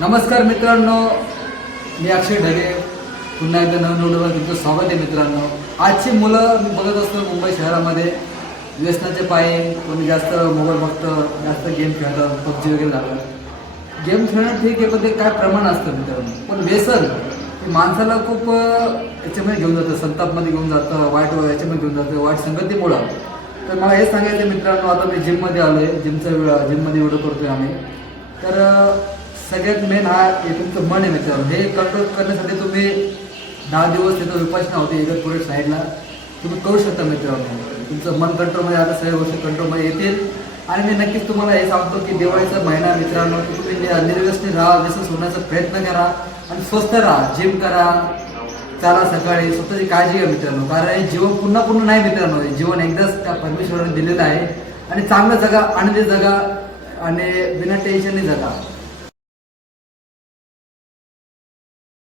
नमस्कार मित्रांनो, मी अक्षय ढगे पुन्हा एकदा नवीन व्हिडिओवर तुमचं स्वागत आहे. मित्रांनो, आजची मुलं मी बघत असतो मुंबई शहरामध्ये व्यसनाचे पायी कोणी जास्त मोबाईल बघतं, जास्त गेम खेळतं, पबजी वगैरे झालं. गेम खेळणं ठीक आहे, पण ते काय प्रमाण असतं मित्रांनो. पण व्यसन हे माणसाला खूप याच्यामध्ये घेऊन जातं, संतापमध्ये घेऊन जातं, वाईट याच्यामध्ये घेऊन जातं, वाईट संगतीमुळं. तर मला हे सांगायचं मित्रांनो, आता मी जिममध्ये आलो आहे, जिममध्ये व्हिडिओ करतोय आम्ही. तर सगळ्यात मेन हा हे तुमचं मन आहे मित्रांनो. हे कंट्रोल करण्यासाठी तुम्ही 10 दिवस तिथं विपश्यना होते एकच पुढे साईडला तुम्ही करू शकता मित्रांनो. तुमचं मन कंट्रोलमध्ये आता सगळ्या गोष्टी कंट्रोलमध्ये येतील. आणि मी नक्कीच तुम्हाला हे सांगतो की दिवाळीचा महिना मित्रांनो, तुम्ही निर्व्यसनी राहा, व्यसन सोडण्याचा प्रयत्न करा आणि स्वस्थ राहा. जिम करा, चाला सकाळी, स्वतःची काळजी घ्या मित्रांनो. कारण हे जीवन पुन्हा नाही मित्रांनो. हे जीवन एकदाच त्या परमेश्वराने दिलेलं आहे आणि चांगलं जगा, आनंदी जगा आणि बिना टेन्शनने जगा.